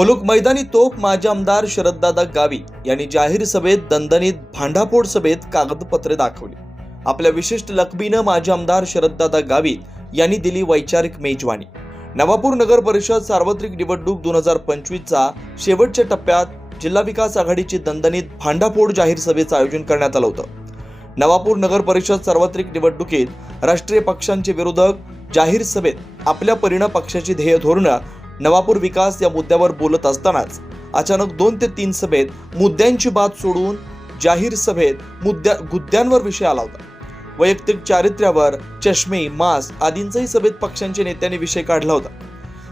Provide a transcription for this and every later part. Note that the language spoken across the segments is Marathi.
मुलुक मैदानी तोप माजी आमदार शरददादा गावित यांनी जाहीर सभेत दणदणीत भांडाफोड सभेत कागदपत्रे दाखवली. आपल्या विशिष्ट लकबीनं माजी आमदार शरददादा गावित यांनी दिली वैचारिक मेजवानी. नवापूर नगर परिषद सार्वत्रिक निवडणूक दोन हजार पंचवीसचा शेवटच्या टप्प्यात जिल्हा विकास आघाडीची दणदणीत भांडाफोड जाहीर सभेचं आयोजन करण्यात आलं होतं. नवापूर नगर परिषद सार्वत्रिक निवडणुकीत राष्ट्रीय पक्षांचे विरोधक जाहीर सभेत आपल्या परिणाम पक्षाची ध्येय धोरणं नवापूर विकास या मुद्द्यावर बोलत असतानाच अचानक दोन ते तीन सभेत मुद्द्यांची बात सोडून जाहीर सभेत मुद्द्या गुद्द्यांवर विषय आला होता. वैयक्तिक चारित्र्यावर चष्मे मास आदींचाही सभेत पक्षांच्या नेत्यांनी विषय काढला होता.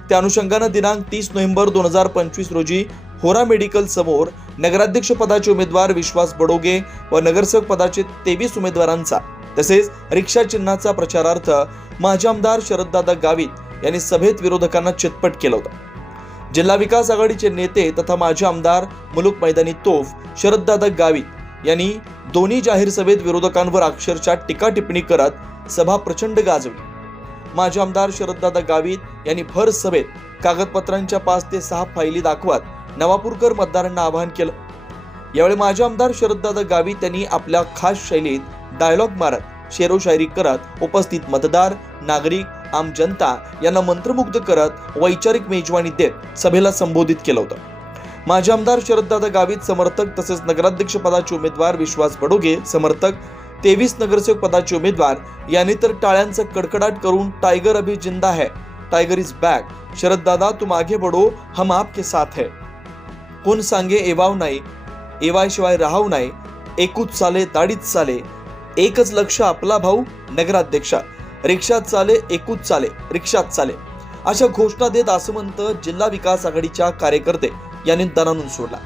त्या अनुषंगानं दिनांक तीस नोव्हेंबर दोन हजार पंचवीस रोजी होरा मेडिकल समोर नगराध्यक्ष पदाचे उमेदवार विश्वास बडोगे व नगरसेवक पदाचे तेवीस उमेदवारांचा तसेच रिक्षा चिन्हाचा प्रचारार्थ माजी आमदार शरददादा गावित यांनी सभेत विरोधकांना चितपट केलं होतं. जिल्हा विकास आघाडीचे नेते तथा माजी आमदार मुलुक मैदानी तोफ शरददादा गावित यांनी दोन्ही जाहीर सभेत विरोधकांवर अक्षरशः टीका टिप्पणी करत सभा प्रचंड गाजवली. माजी आमदार शरददादा गावित यांनी भर सभेत कागदपत्रांच्या पाच ते सहा फायली दाखवत नवापूरकर मतदारांना आवाहन केलं. यावेळी माजी आमदार शरददादा गावित यांनी आपल्या खास शैलीत डायलॉग मारत शेरोशायरी करत उपस्थित मतदार नागरिक आम जनता यांना मंत्रमुग्ध करत वैचारिक मेजवानी देत सभेला संबोधित केलं होतं. माजी आमदार शरददादा गावित समर्थक तसेच नगराध्यक्ष पदाचे उमेदवार विश्वास बडोगे समर्थक तेवीस नगरसेवक पदाचे उमेदवार यांनी तर टाळ्यांचा कडकडाट करून टायगर अभी जिंदा है टायगर इज बॅक शरद दादा तुम आगे बढो हम आपके साथ है. कोण सांगे एवाव नाही एवाशिवाय राहाव नाही एकूच चाले दाढीत चाले एकच लक्ष आपला भाऊ नगराध्यक्षा. रिक्षात चाले एकूच चाले रिक्षात चाले. अशा घोषणा देत आसमंत जिल्हा विकास आघाडीच्या कार्यकर्ते यांनी दणानून सोडला.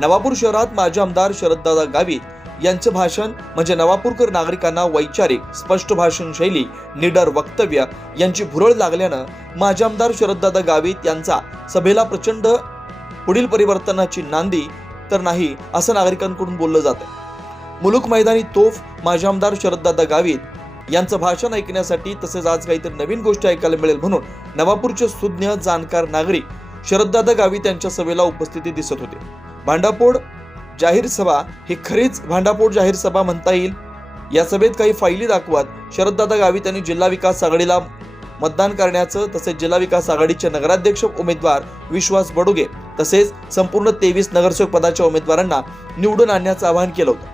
नवापूर शहरात माजी आमदार शरददादा गावित यांचं भाषण म्हणजे नवापूरकर नागरिकांना वैचारिक स्पष्ट भाषण शैली निडर वक्तव्य यांची भुरळ लागल्यानं माजी आमदार शरददादा गावित यांचा सभेला प्रचंड पुढील परिवर्तनाची नांदी तर नाही असं नागरिकांकडून बोललं जातं. मुलुक मैदानी तोफ माजी आमदार शरददादा गावित यांचं भाषण ऐकण्यासाठी तसेच आज काहीतरी नवीन गोष्टी ऐकायला मिळेल म्हणून नवापूरचे सुज्ञ जाणकार नागरिक शरददादा गावी त्यांच्या सभेला उपस्थिती दिसत होते. भांडापोड जाहीर सभा ही खरीच भांडापोड जाहीर सभा म्हणता येईल. या सभेत काही फायली दाखवत शरददादा गावी त्यांनी जिल्हा विकास आघाडीला मतदान करण्याचं तसेच जिल्हा विकास आघाडीचे नगराध्यक्ष उमेदवार विश्वास बडुगे तसेच संपूर्ण तेवीस नगरसेवक पदाच्या उमेदवारांना निवडून आणण्याचं आवाहन केलं होतं.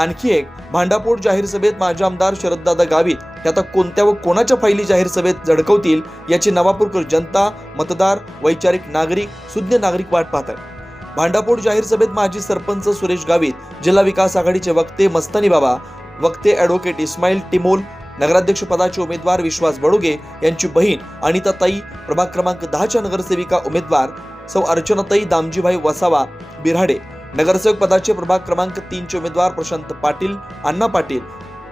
आणखी एक भांडापोट जाहीर सभेत माजी आमदार शरददादा गावित हे आता कोणत्या व कोणाच्या फायली जाहीर सभेत झडकवतील याची नवापूरकर जनता मतदार वैचारिक नागरिक सुज्ञ नागरिक वाट पाहत आहेत. भांडापोट जाहीर सभेत माजी सरपंच सुरेश गावित जिल्हा विकास आघाडीचे वक्ते मस्तानी बाबा वक्ते ॲडव्होकेट इस्माईल टिमोल नगराध्यक्ष पदाचे उमेदवार विश्वास बडुगे यांची बहीण अनिताताई प्रभाग क्रमांक दहाच्या नगरसेविका उमेदवार सौ अर्चनाताई दामजीभाई वसावा बिराडे नगरसेवक पदाचे प्रभाग क्रमांक तीनचे उमेदवार प्रशांत पाटील अण्णा पाटील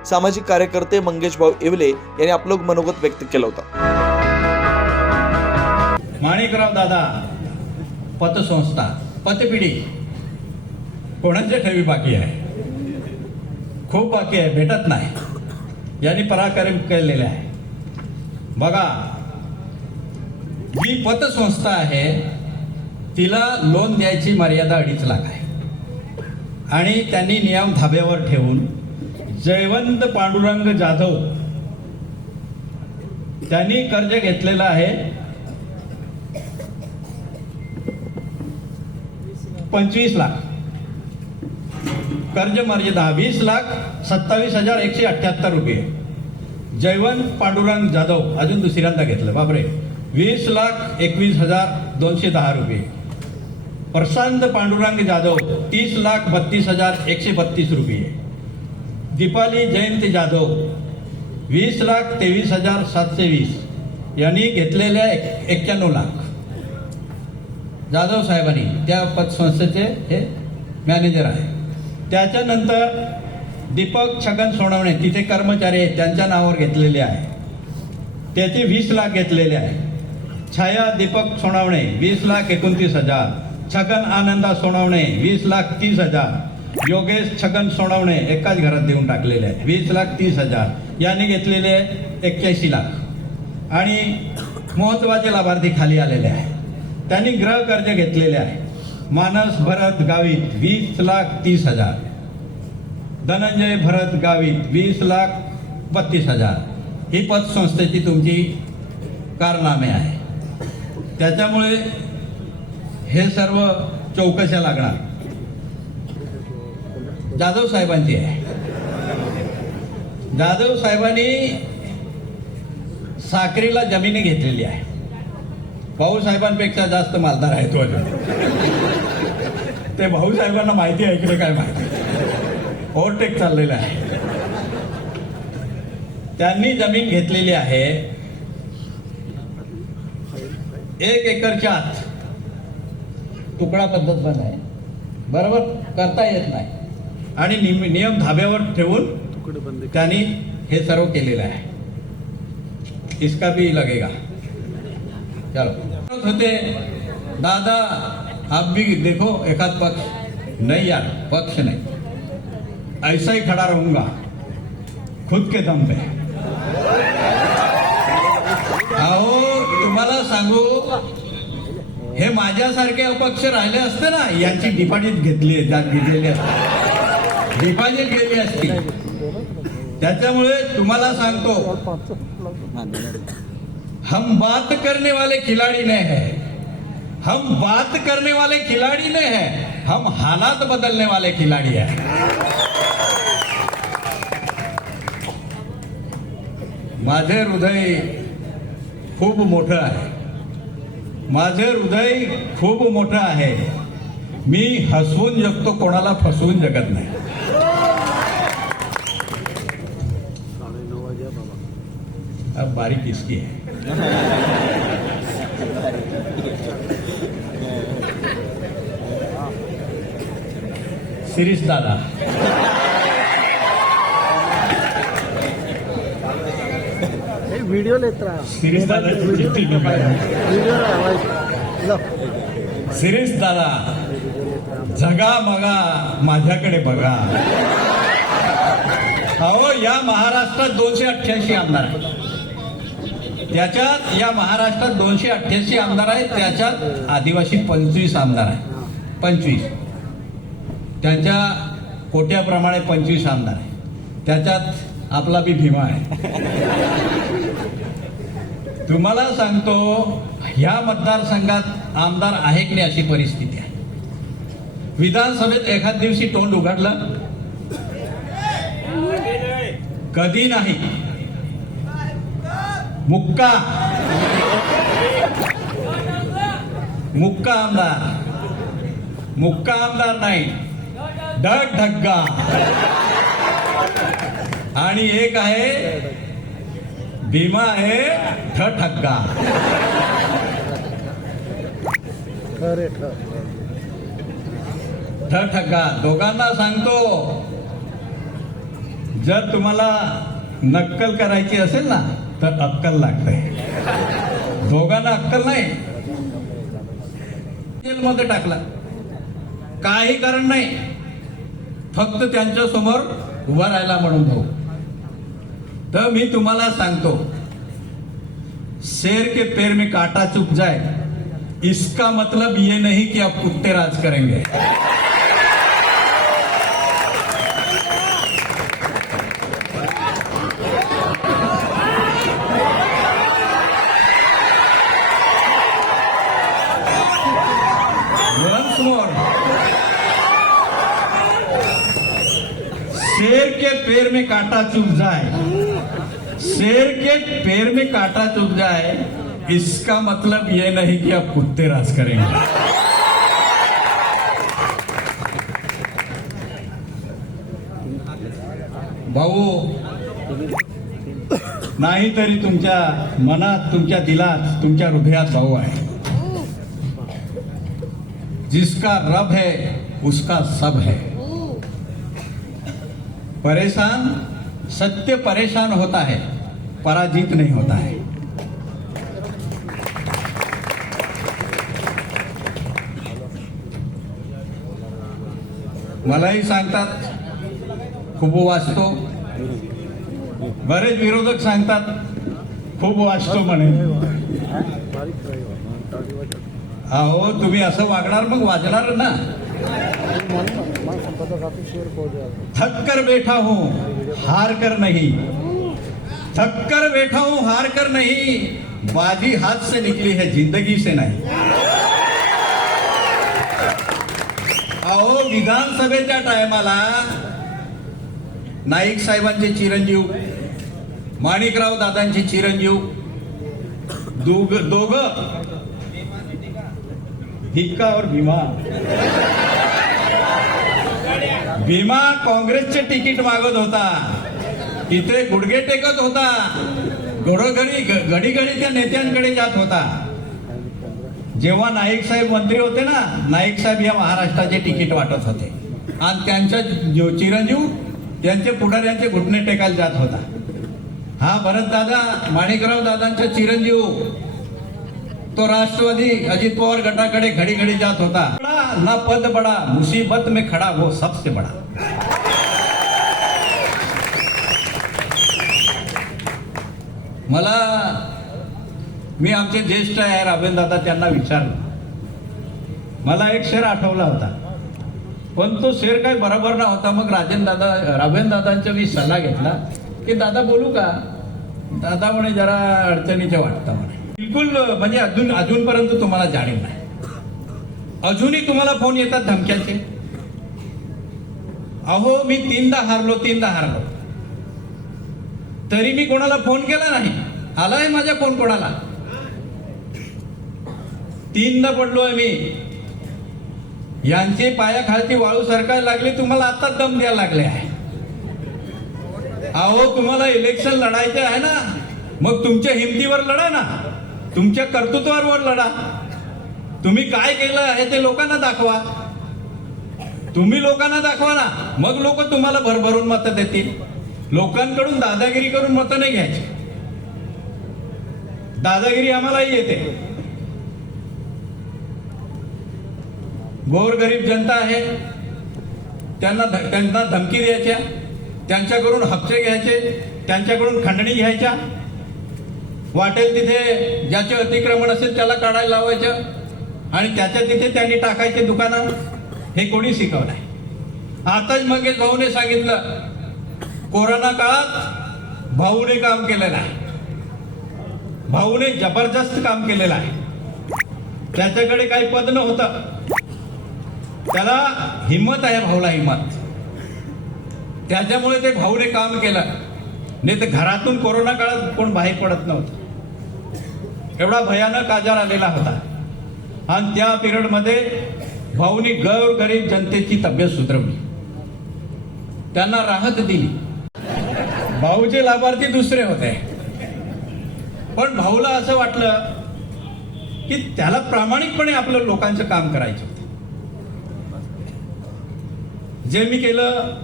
सामाजिक कार्यकर्ते मंगेश भाऊ येवले यांनी आपलं मनोगत व्यक्त केलं होतं. माणिकराव दादा पतसंस्था पतपिढी कोणाचे ठेवी बाकी आहे? खूप बाकी आहे भेटत नाही. यांनी पराक्रम केलेले आहे. बघा जी पतसंस्था आहे तिला लोन द्यायची मर्यादा अडीच लाख आहे. आणि त्यांनी नियम धाब्यावर ठेवून जयवंत पांडुरंग जाधव त्यांनी कर्ज घेतलेलं आहे. पंचवीस लाख. कर्ज मर्यादा वीस लाख सत्तावीस हजार एकशे अठ्ठ्याहत्तर रुपये. जयवंत पांडुरंग जाधव अजून दुसऱ्यांदा घेतलं. बापरे. वीस लाख एकवीस हजार दोनशे दहा रुपये. प्रशांत पांडुरंग जाधव तीस लाख बत्तीस हजार एकशे बत्तीस रुपये. दीपाली जयंत जाधव वीस लाख तेवीस हजार सातशे वीस. यांनी घेतलेल्या एक एक्क्याण्णव लाख. जाधव साहेबांनी त्या पतसंस्थेचे हे मॅनेजर आहे. त्याच्यानंतर दीपक छगन सोनवणे तिथे कर्मचारी आहेत त्यांच्या नावावर घेतलेले आहे. त्याचे वीस लाख घेतलेले आहे. छाया दीपक सोनावणे वीस लाख एकोणतीस हजार. छगन आनंदा सोनवणे वीस लाख तीस हजार. योगेश छगन सोनवणे एकाच घरात देऊन टाकलेले आहे वीस लाख तीस हजार. यांनी घेतलेले एक्क्याऐंशी लाख. आणि महत्त्वाचे लाभार्थी खाली आलेले आहे त्यांनी ग्रह कर्ज घेतलेले आहे. मानस भरत गावित वीस लाख तीस हजार. धनंजय भरत गावित वीस लाख बत्तीस हजार. ही पतसंस्थेची तुमची कारनामे आहे त्याच्यामुळे हे सर्व चौकशा लागणार. जाधव साहेबांची आहे. जाधव साहेबांनी साक्रीला जमिनी घेतलेली आहे. भाऊ साहेबांपेक्षा जास्त मालदार आहे तो अजून. ते भाऊ साहेबांना माहिती आहे इकडे काय माहिती. ओव्हरटेक चाललेलं आहे. त्यांनी जमीन घेतलेली आहे. एक एकरच्या आत. तुकडा पद्धत पण आहे. बरोबर? करता येत नाही. आणि निम- नियम धाब्यावर ठेवून त्यांनी हे सर्व केलेलं आहे. इसका भी लगेगा. चलो. होते. दादा आप भी देखो एकाध पक्ष. नहीं यार पक्ष नहीं. ऐसा ही खड़ा रहूंगा. खुद के दम पे. अहो तुम्हाला सांगू हे माझ्यासारखे अपक्ष राहिले असते ना यांची डिपॉझिट घेतली घेतलेली असते. डिपॉझिट गेली असती. त्याच्यामुळे तुम्हाला सांगतो हम बात करने वाले खिलाड़ी ने है। हम बात करने वाले खिलाड़ी ने है। हम हालात बदलने वाले खिलाड़ी है। माझे हृदय खूप मोठं आहे. माझं हृदय खूप मोठं आहे. मी हसवून जगतो कोणाला फसवून जगत नाही. अब बारी आहे. है दादा. व्हिडिओ लेत राहा व्हिडिओ. शिरीष दादा जगा मगा माझ्याकडे बघा. अहो या महाराष्ट्रात दोनशे अठ्ठ्याऐंशी आमदार आहेत. त्याच्यात या महाराष्ट्रात दोनशे अठ्ठ्याऐंशी आमदार आहेत त्याच्यात आदिवासी पंचवीस आमदार आहेत. पंचवीस. त्यांच्या कोट्याप्रमाणे पंचवीस आमदार आहेत. त्याच्यात आपला बी भीमा आहे. तुम्हाला सांगतो ह्या मतदारसंघात आमदार आहे की नाही अशी परिस्थिती आहे. विधानसभेत एखाद दिवशी तोंड उघडलं? कधी नाही. मुक्का. मुक्का आमदार. मुक्का आमदार नाही. डग ढग्गा. आणि एक आहे भीमा आहे ठ ठग्गा. खरे ठर ठ ठग्गा. दोघांना सांगतो जर तुम्हाला नक्कल करायची असेल ना तर अक्कल लागते दोघांना अक्कल नाही. जेलमध्ये टाकला. काही कारण नाही. फक्त त्यांच्यासमोर उभा राहिला म्हणून भाऊ. तर मी तुम्हाला सांगतो, शेर के पैर में कांटा चुप जाए, इसका मतलब ये नहीं कि आप कुत्ते राज करेंगे। शेर के पैर में कांटा चुभ जाए शेर के पैर में कांटा चुभ जाए, इसका मतलब ये नहीं कि आप कुत्ते राज करेंगे। भाऊ नाही तरी तुमच्या मनात, तुमच्या दिलात, तुमच्या हृदयात भाऊ आहे। जिसका रब है, उसका सब है। परेशान, सत्य परेशान होता है। पराजित नहीं होता है। मलाही सांगतात खूप वाचतो। बरेच विरोधक सांगतात खूप वाचतो म्हणे। अहो तुम्ही असं वागणार मग वाजणार ना। म्हणून थक कर बैठा हो हार कर नाही। थककर बैठा हूं हार कर नहीं। बाजी हाथ से निकली है जिंदगी से नहीं। अहो विधानसभेच्या टायमाला नाईक साहेबांचे चिरंजीव माणिकराव दादांचे चिरंजीव दोग दोग हिक्का और भीमा। भीमा काँग्रेसचे तिकीट मागत होता। तिथे गुडघे टेकत होता. घडोघडी घडी घडी त्या नेत्यांकडे जात होता. जेव्हा नाईक साहेब मंत्री होते ना नाईक साहेब या महाराष्ट्राचे तिकीट वाटत होते. आणि त्यांच्या चिरंजीव त्यांचे पुढाऱ्यांचे घुटणे टेकायला जात होता. हा भरत दादा माणिकराव दादांचा चिरंजीव. तो राष्ट्रवादी अजित पवार गटाकडे घडी घडी जात होता. ना पद बडा मुसीबत में खडा हो सबसे बडा. मला मी आमचे ज्येष्ठ आहे राघवेंद्र दादा त्यांना विचारलं. मला एक शेर आठवला होता. पण तो शेर काही बरोबर ना होता मग राजेन दादा राघवेंद्र दादांचा मी सल्ला घेतला की दादा बोलू का? दादा म्हणे जरा अडचणीच्या वाटतं म्हणे. बिलकुल म्हणजे अजून अजूनपर्यंत तुम्हाला जाणीव नाही. अजूनही तुम्हाला फोन येतात धमक्याचे. अहो मी तीनदा हारलो तीनदा हारलो. तरी मी कोणाला फोन केला नाही. आलाय माझ्या फोन कोणाला? तीनदा पडलोय मी. यांची पायाखालची वाळू सरकायला लागली तुम्हाला आता दम द्यायला लागले आहे. अहो तुम्हाला इलेक्शन लढायचे आहे ना? मग तुमच्या हिमतीवर लढा ना. तुमच्या कर्तृत्वावर लढा. तुम्ही काय केलं आहे ते लोकांना दाखवा. तुम्ही लोकांना दाखवा ना. मग लोक तुम्हाला भरभरून मतं देतील. लोकांकडून दादागिरी करून मतं नाही घ्यायची. दादागिरी आम्हालाही येते. गोरगरीब जनता आहे. त्यांना त्यांना धमकी द्यायच्या. त्यांच्याकडून हप्ते घ्यायचे. त्यांच्याकडून खंडणी घ्यायच्या. वाटेल तिथे ज्याचे अतिक्रमण असेल त्याला काढायला लावायचं. आणि त्याच्या तिथे त्यांनी टाकायचे दुकानं. हे कोणी शिकवलंय? आताच मगेश भाऊने सांगितलं कोरोना काळात भाऊने काम केलेलं आहे. भाऊने जबरदस्त काम केलेलं आहे. त्याच्याकडे काही पद नव्हतं. त्याला हिंमत आहे भाऊला हिंमत त्याच्यामुळे ते भाऊने काम केलं. नाही तर घरातून कोरोना काळात कोण बाहेर पडत नव्हतं. एवढा भयानक आजार आलेला होता. आणि त्या पिरियडमध्ये भाऊनी गौर गरीब जनतेची तब्येत सुधरवली. त्यांना राहत दिली. भाऊचे लाभार्थी दुसरे होते. पण भाऊला असं वाटलं की त्याला प्रामाणिकपणे आपलं लोकांचं काम करायचं होतं. जे मी केलं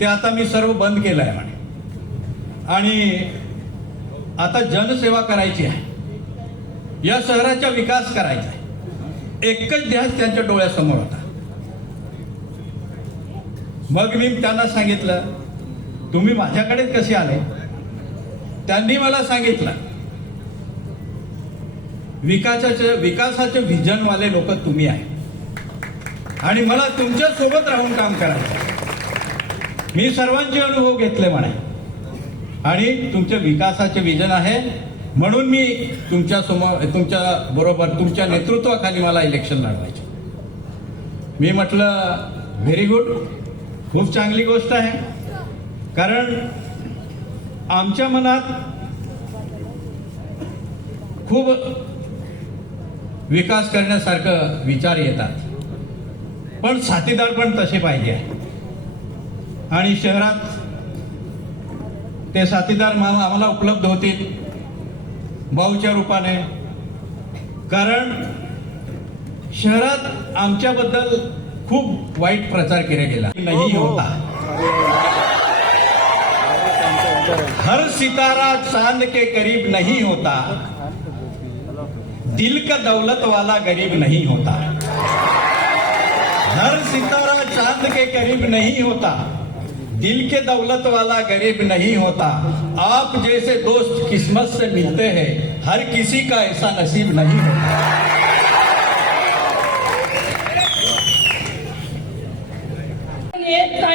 ते आता मी सर्व बंद केलं आहे म्हणे. आणि आता जनसेवा करायची आहे. या शहराचा विकास करायचा आहे. एकच ध्यास त्यांच्या डोळ्यासमोर होता. मग मी त्यांना सांगितलं तुम्ही माझ्याकडे कसे आले? त्यांनी मला सांगितलं. विकासाचे विकासाचे व्हिजनवाले लोक तुम्ही आहे. आणि मला तुमच्यासोबत राहून काम करायचं मी सर्वांचे अनुभव घेतले म्हणे. आणि तुमचे विकासाचे विजन आहे. म्हणून मी तुमच्यासमोर तुमच्या बरोबर तुमच्या नेतृत्वाखाली मला इलेक्शन लढवायचे. मी म्हटलं व्हेरी गुड खूप चांगली गोष्ट आहे. कारण आमच्या मनात खूप विकास करण्यासारखं विचार येतात. पण साथीदार पण तसे पाहिजे आणि शहरात ते साथीदार आम्हाला उपलब्ध होतील भाऊच्या रूपाने. कारण शहरात आमच्याबद्दल खूप वाईट प्रचार केला गेला. नाही होता. हर सितारा चाँद के करीब नहीं होता। दिल का दौलत वाला गरीब नहीं होता। हर सितारा चाँद के करीब नहीं होता। दिल के दौलत वाला गरीब नहीं होता। आप जैसे दोस्त किस्मत से मिलते हैं, हर किसी का ऐसा नसीब नहीं होता।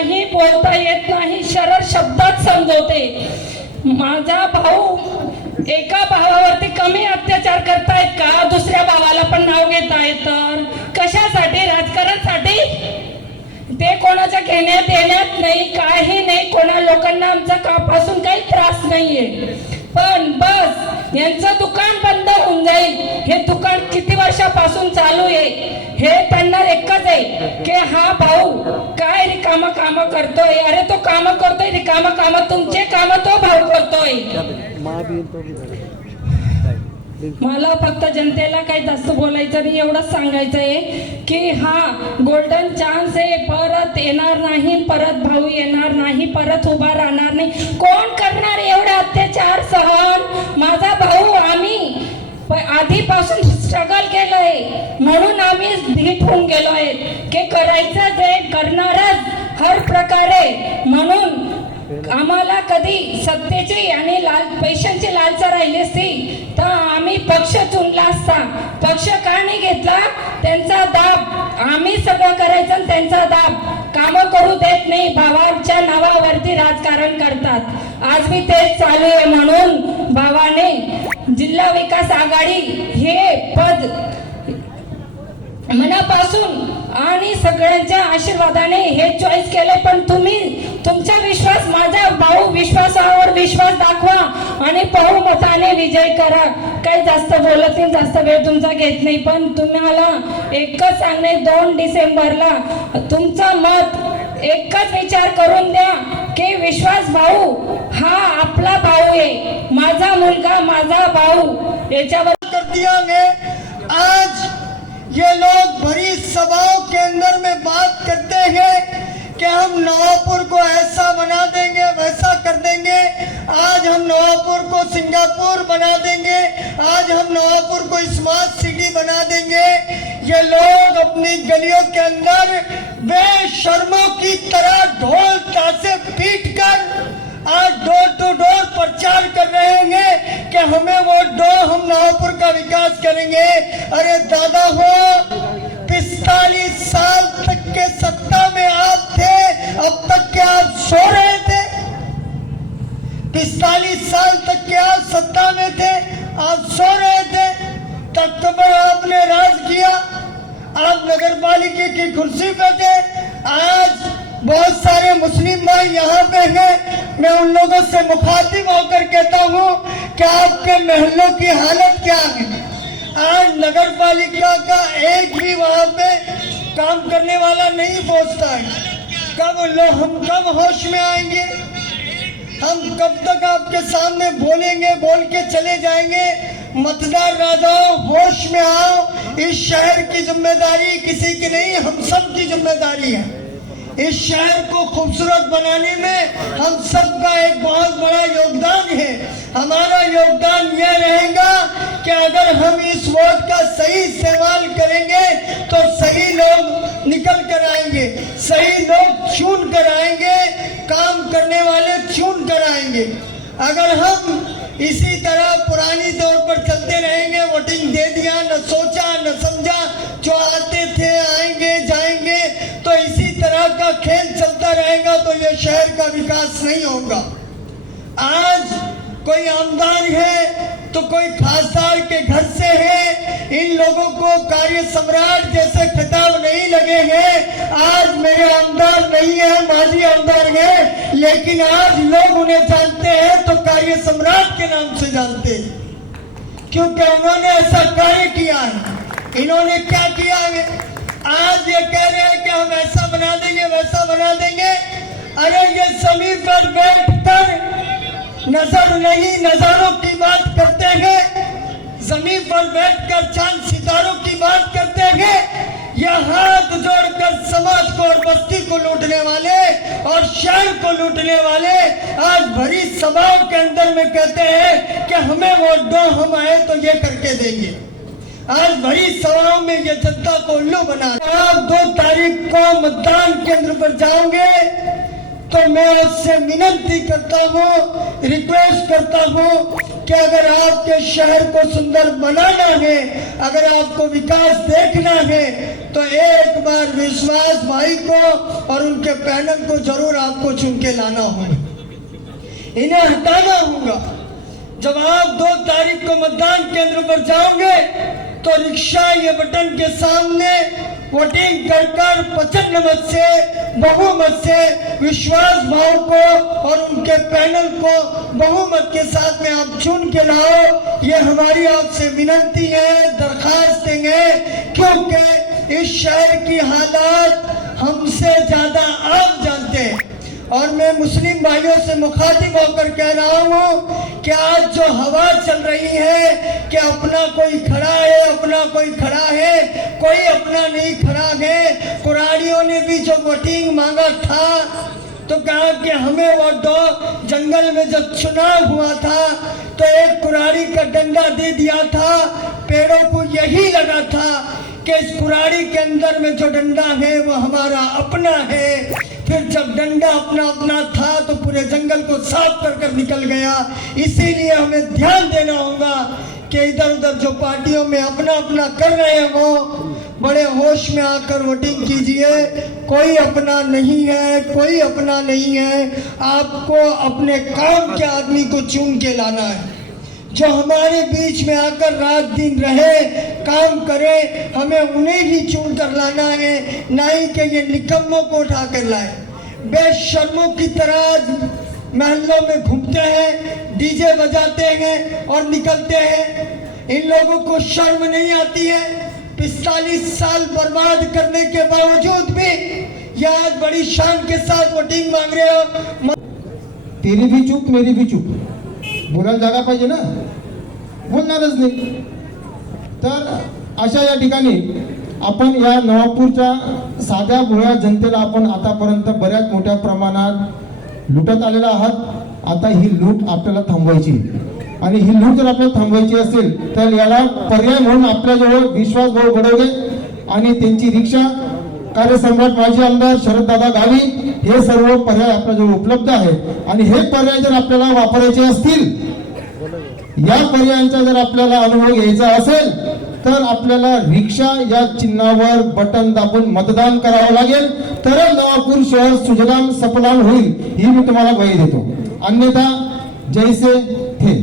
नाही बोलता येत नाही सरळ शब्दात समजवते. माझा भाऊ एका भावावरती कमी अत्याचार करतायत का? दुसऱ्या भावाला पण नाव घेताय तर कशासाठी? राजकारणासाठी? ते कोणाच्या घेण्यात येण्यात नाही काही नाही. कोणा लोकांना आमचा कापासून काही त्रास नाहीये. पण बस यांचं दुकान बंद होऊन जाईल. हे दुकान किती वर्षापासून चालू आहे? हे त्यांना एकच आहे की हा भाऊ काय रिकाम काम करतोय? अरे तो काम करतोय रिकाम काम. तुमचे काम तो भाऊ करतोय. मला फक्त जनतेला काही जास्त बोलायचं नाही एवढंच सांगायचं आहे की हा गोल्डन चान्स आहे परत येणार नाही परत भाऊ येणार नाही परत उभा राहणार नाही. कोण करणार एवढा अत्याचार सहन? माझा भाऊ आम्ही प- आधीपासून स्ट्रगल केलंय. म्हणून आम्ही धीट होऊन गेलो आहे की करायचंच आहे करणारच हर प्रकारे. म्हणून आम्हाला कधी सत्तेची आणि लाल पैशांची लालसा राहिली असती तर आम्ही पक्ष चुनला असता. पक्ष का नाही घेतला त्यांचा दाब. आम्ही सगळं करायचं आणि त्यांचा दाब. काम करू देत नाही भावाच्या नावावरती राजकारण करतात. आज मी तेच चालू आहे म्हणून भावाने जिल्हा विकास आघाडी हे पद मनापासून आणि सगळ्यांच्या आशीर्वादाने हे चॉईस केले पण तुम्ही तुम आणि बहुमताने विजय करा. काही जास्त बोलत नाही जास्त वेळ तुमचा घेत नाही पण तुम्हाला एकच सांगणे दोन डिसेंबरला. तुमचं मत एकच विचार करून द्या की विश्वास भाऊ हा आपला भाऊ आहे. माझा मुलगा माझा भाऊ. याच्यावर आज ये लोग भरी सभाओं के अंदर में बात करते हैं. कि हम नवापुर को ऐसा बना देंगे, वैसा कर देंगे। आज हम नवापुर को सिंगापुर बना देंगे। आज हम नवापुर को स्मार्ट सिटी बना देंगे। ये लोग अपनी गलियों के अंदर बेशर्मों की तरह ढोल तासे पीट कर आज डोर टू डोर प्रचार कर रहे हैं कि हमें वो डोर हम नवापुर का विकास करेंगे। अरे से मुखातिब होकर कहता हूँ कि आपके महलों की हालत क्या है? आज नगर पालिका का एक भी वहाँ पे काम करने वाला नहीं पहुँचता है। कब लोग हम कब होश में आएँगे? हम कब तक आपके सामने बोलेंगे, बोल के चले जाएँगे? मतदार राजाओं, होश में आओ। इस शहर की ज़िम्मेदारी किसी की नहीं, हम सब की ज़िम्मेदारी है। इस शहर को खूबसूरत बनाने में हम सबका एक बहुत बड़ा योगदान है। हमारा योगदान यह रहेगा कि अगर हम इस वोट का सही इस्तेमाल करेंगे तो सही लोग निकल कर आएँगे, सही लोग चुन कर आएँगे, काम करने वाले चुन कर आएँगे। अगर हम इसी तरह पुरानी दौर पर चलते रहेंगे, वोटिंग दे दिया, न सोचा, न समझा, जो आते थे, आएँगे, जाएँगे तो इसी तरह का खेल चलता रहेगा तो ये शहर का विकास नहीं होगा। आज कोई आमदार है तो कोई खासदार के घर से है, इन लोगों को कार्य सम्राट जैसे खिताब नहीं लगे हैं। आज मेरे आमदार नहीं है, माजी आमदार है, लेकिन आज लोग उन्हें जानते हैं तो कार्य सम्राट के नाम से जानते हैं। क्योंकि उन्होंने ऐसा कार्य किया है। इन्होंने क्या किया है? आज ये कह रहे हैं कि हम ऐसा बना देंगे, वैसा बना देंगे। अरे ये ज़मीन पर बैठ कर नज़र नहीं, नजारों की बात करते हैं। ज़मीन पर बैठकर चाँद सितारों की बात करते हैं। या हाथ जोड़कर समाज को और बस्ती को लूटने वाले और शहर को लूटने वाले आज भरी सभाओं के अंदर में कहते हैं कि हमें वोट दो, हम आए तो ये करके देंगे। आज भरी सभाओं में ये जनता को उल्लू बना आप दो तारीख को मतदान केंद्र पर जाओगे तो मैं उससे विनती करता हूँ रिक्वेस्ट करता हूँ कि अगर आपके शहर को सुंदर बनाना है, अगर आपको विकास देखना है तो एक बार विश्वास भाई को और उनके पैनल को ज़रूर आपको चुन के लाना होगा। इन्हें हटाना होगा। जब आप दो तारीख को मतदान केंद्र पर जाओगे तो रिक्शा ये बटन के सामने वोटिंग कर कर प्रचंड मत से, बहुमत से विश्वास भाव को और उनके पैनल को बहुमत के साथ में आप चुन के लाओ। ये हमारी आपसे विनती है, दरखास्त है क्योंकि इस शहर की हालात हमसे ज़्यादा आप जानते हैं। और मैं मुस्लिम भाइयों से मुखातिब होकर कह रहा हूँ कि आज जो हवा चल रही है कि अपना कोई खड़ा है, अपना कोई खड़ा है, कोई अपना नहीं खड़ा है। कुरानियों ने भी जो वोटिंग मांगा था तो कहा कि हमें वो दो। जंगल में जब चुनाव हुआ था तो एक कुरारी का डंडा दे दिया था। पेड़ों को यही लगा था कि इस कुरारी के अंदर में जो डंडा है, वो हमारा अपना है। फिर जब डंडा अपना अपना था तो पूरे जंगल को साफ़ कर कर निकल गया। इसीलिए हमें ध्यान देना होगा कि इधर उधर जो पार्टियों में अपना अपना कर रहे हैं वो बड़े होश में आकर वोटिंग कीजिए। कोई अपना नहीं है, कोई अपना नहीं है। आपको अपने काम के आदमी को चुन के लाना है। जो हमारे बीच में आकर रात दिन रहे, काम करे, हमें उन्हें ही चुन कर लाना है, ना ही कि ये निकम्मों को उठा कर लाए। बेशर्मों की तरह महलों में घूमते हैं, डीजे बजाते हैं और निकलते हैं। इन लोगों को शर्म नहीं आती है, पिस्तालीस साल बर्बाद करने के बावजूद भी ये आज बड़ी शान के साथ वोटिंग मांग रहे हो। तेरी भी चूक, मेरी भी चूक। बोलायला जागा पाहिजे ना? बोलणारच नाही. तर अशा या ठिकाणी आपण या नवापूरच्या साध्या भोळ्या जनतेला आपण आतापर्यंत बऱ्याच मोठ्या प्रमाणात लुटत आलेला आहात. आता ही लूट आपल्याला थांबवायची. आणि ही लूट जर आपल्याला थांबवायची असेल तर याला पर्याय म्हणून आपल्याजवळ विश्वासभाऊ घडवले आणि त्यांची रिक्षा कार्यसम्राट माजी आमदार शरददादा गावी हे सर्व पर्याय आपल्याजवळ उपलब्ध आहेत. आणि हे पर्याय जर आपल्याला वापरायचे असतील या पर्यायांचा जर आपल्याला अनुभव घ्यायचा असेल तर आपल्याला रिक्षा या चिन्हावर बटन दाबून मतदान करावं लागेल. तरच नवापूर शहर सुजलाम सफलाम होईल ही मी तुम्हाला ग्वाही देतो. अन्यथा जैसे थे.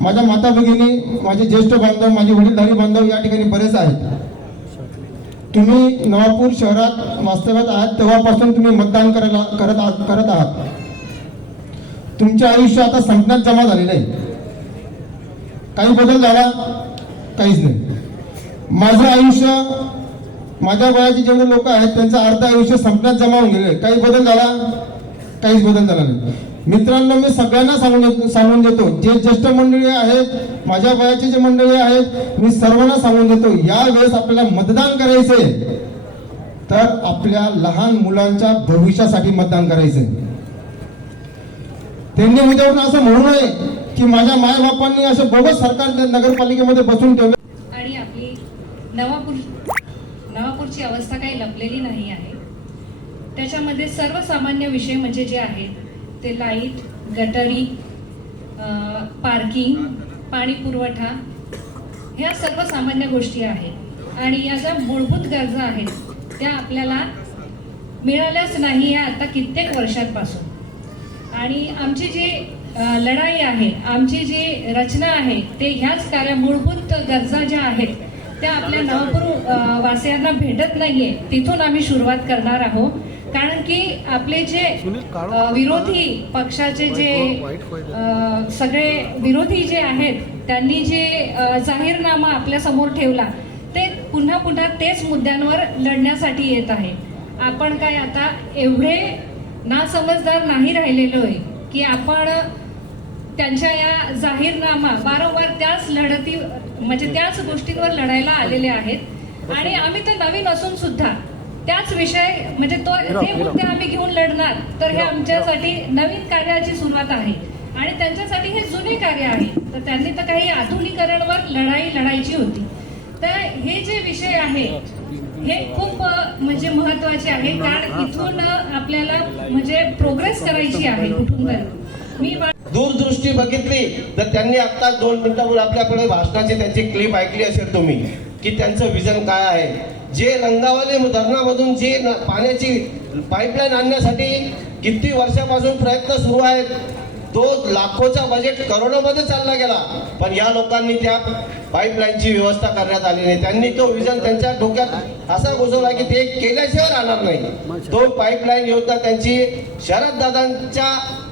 माझ्या माता भगिनी माझे ज्येष्ठ बांधव माझे वडीलधारी बांधव या ठिकाणी बरेच आहेत. तुम्ही नवापूर शहरात वास्तव्यात आहात तेव्हापासून तुम्ही मतदान करायला करत आहात करत आहात. तुमचे आयुष्य आता संपण्यात जमा झालेलं आहे. काही बदल झाला? काहीच नाही. माझं आयुष्य माझ्या वयाचे जेवढे लोक आहेत त्यांचं अर्ध आयुष्य संपण्यात जमा होऊन गेले काही बदल झाला? काहीच बदल झाला नाही. मित्रांनो मी सगळ्यांना सांगून सांगून देतो. जे ज्येष्ठ मंडळी आहेत माझ्या वयाचे जे मंडळी आहेत मी सर्वांना सांगून देतो या वेळेस आपल्याला मतदान करायचंय. तर आपल्या लहान मुलांच्या भविष्यासाठी मतदान करायचंय. त्यांनी उद्यावरून असं म्हणू नये की माझ्या माय बापांनी असं बघत सरकार नगरपालिकेमध्ये बसून ठेवलं. आणि आपली नवापूर नवापूरची अवस्था काही लपलेली नाही आहे. त्याच्यामध्ये सर्वसामान्य विषय म्हणजे जे आहेत ते लाइट गटारी पार्किंग पाणी पुरवठा ह्या सर्वसामान्य गोष्टी आहेत. आणि या ज्या मूलभूत गरजा आहेत त्या आपल्याला मिळाल्याच नाही या आता कित्येक वर्षांपासून. आणि आमची जी लढाई आहे आमची जी रचना आहे ते ह्याच कार्या मूलभूत गरजा ज्या आहेत त्या आपल्या नवपूर वासियांना भेटत नाहीये तिथून आम्ही सुरुवात करणार आहोत. कारण की आपले जे विरोधी पक्षाचे जे सगळे विरोधी जे आहेत त्यांनी जे जाहीरनामा आपल्यासमोर ठेवला ते पुन्हा पुन्हा तेच मुद्द्यांवर लढण्यासाठी येत आहे. आपण काय आता एवढे नासमजदार नाही राहिलेलो आहे की आपण त्यांच्या या जाहीरनामा वारंवार त्याच लढती म्हणजे त्याच गोष्टींवर लढायला आलेले आहेत. आणि आम्ही तर नवीन असून सुद्धा त्याच विषय म्हणजे तो ते मुद्दे आम्ही घेऊन लढणार. तर हे आमच्यासाठी नवीन कार्याची सुरुवात आहे. आणि त्यांच्यासाठी हे जुने कार्य आहे. तर त्यांनी तर काही आधुनिकरणवर लढाई लढायची होती. तर हे जे विषय आहे हे खूप म्हणजे महत्त्वाचे आहे. कारण इथून आपल्याला म्हणजे प्रोग्रेस करायची आहे कुठून मी मा- दूरदृष्टी बघितली तर त्यांनी आता दोन मिनिटापूर्वी आपल्याकडे भाषणाची त्यांची क्लिप ऐकली असेल तुम्ही की त्यांचं विजन काय आहे. जे रंगावली धरणामधून जे न- पाण्याची पाईपलाईन आणण्यासाठी किती वर्षापासून प्रयत्न सुरू आहेत तो लाखोचा बजेट करोडोमध्ये चालला गेला. पण या लोकांनी त्या पाईपलाईनची व्यवस्था करण्यात आली नाही. त्यांनी तो विजन त्यांच्या डोक्यात असा घुसवला की ते केल्याशिवाय राहणार नाही. तो पाईपलाईन योजना त्यांची शरद दादांच्या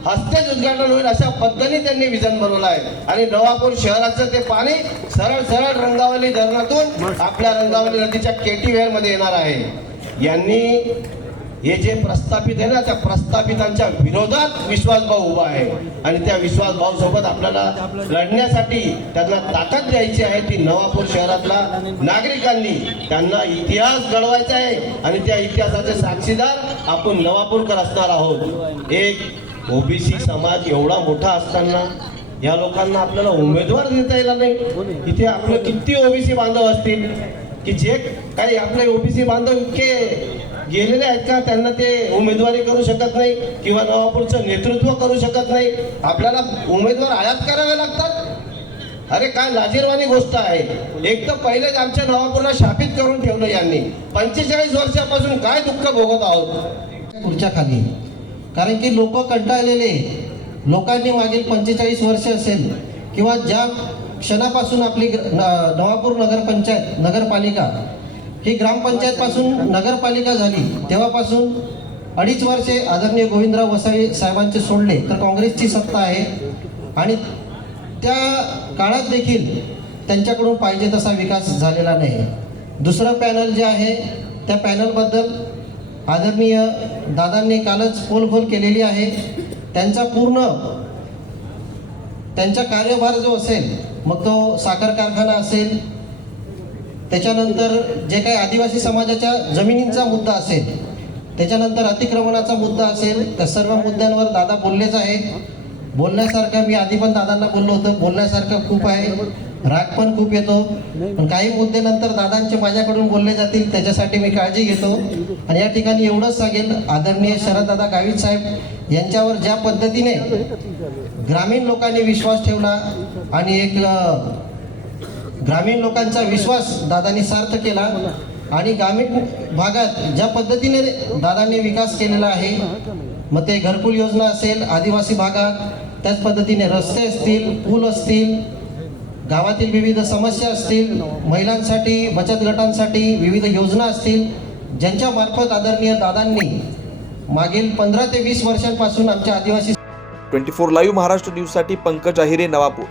हस्तेच उद्घाटन होईल अशा पद्धतीने त्यांनी विजन बनवलं आहे. आणि नवापूर शहराचं ते पाणी सरळ सरळ रंगावली धरणातून आपल्या रंगावली नदीच्या केटीवेअरमध्ये मध्ये येणार आहे. यांनी हे जे प्रस्थापित आहे ना त्या प्रस्थापितांच्या विरोधात विश्वासभाऊ उभा आहे. आणि त्या विश्वासभाऊ सोबत आपल्याला लढण्यासाठी त्यांना ताकद द्यायची आहे. ती नवापूर शहरातला नागरिकांनी त्यांना इतिहास घडवायचा आहे. आणि त्या इतिहासाचे साक्षीदार आपण नवापूरकर असणार आहोत. एक ओबीसी समाज एवढा मोठा असताना या लोकांना आपल्याला उमेदवार देता येणार नाही. इथे आपले किती ओबीसी बांधव असतील? की जे काही आपले ओबीसी बांधव इतके गेलेले आहेत का? त्यांना ते उमेदवारी करू शकत नाही किंवा नवापूरचं नेतृत्व करू शकत नाही. आपल्याला उमेदवार आयात करावे लागतात? अरे काय लाजीरवाणी गोष्ट आहे. एक तर पहिलेच आमच्या नवापूरला शापित करून ठेवलं यांनी. पंचेचाळीस वर्षापासून काय दुःख भोगत आहोत? खुर्च्या खाली. कारण की लोक कंटाळलेले लोकांनी मागील पंचेचाळीस वर्ष असेल किंवा ज्या क्षणापासून आपली नवापूर नगरपंचायत नगरपालिका ही ग्रामपंचायत पासून नगरपालिका झाली तेव्हापासून अडीच वर्षे आदरणीय गोविंदराव वसावे साहेबांचे सोडले तर काँग्रेसची सत्ता आहे. आणि त्या काळात देखील त्यांच्याकडून पाहिजे तसा विकास झालेला नाही. दुसरं पॅनल जे आहे त्या पॅनलबद्दल आदरणीय दादांनी कालच पोलखोल केलेली आहे. त्यांचा पूर्ण त्यांचा कार्यभार जो असेल मग तो साखर कारखाना असेल त्याच्यानंतर जे काही आदिवासी समाजाच्या जमिनींचा मुद्दा असेल त्याच्यानंतर अतिक्रमणाचा मुद्दा असेल त्या सर्व मुद्द्यांवर दादा बोललेच आहेत. बोलण्यासारखं मी आधी पण दादांना बोललो होतं बोलण्यासारखं खूप आहे. राग पण खूप येतो. पण काही मुद्दे नंतर दादांचे माझ्याकडून बोलले जातील त्याच्यासाठी मी काळजी घेतो. आणि या ठिकाणी एवढंच सांगेल आदरणीय शरददादा गावित साहेब यांच्यावर ज्या पद्धतीने ग्रामीण लोकांनी विश्वास ठेवला आणि एक ग्रामीण लोकांचा विश्वास दादांनी सार्थ केला आणि ग्रामीण भागात ज्या पद्धतीने दादांनी विकास केलेला आहे मग ते घरकुल योजना असेल आदिवासी भागात त्याच पद्धतीने रस्ते असतील पूल असतील गावातील विविध समस्या असतील महिलांसाठी बचत गटांसाठी विविध योजना असतील ज्यांच्या मार्फत आदरणीय दादांनी मागील पंधरा ते वीस वर्षांपासून आमच्या आदिवासी ट्वेंटी फोर लाईव्ह महाराष्ट्र न्यूजसाठी पंकज आहिरे नवापूर.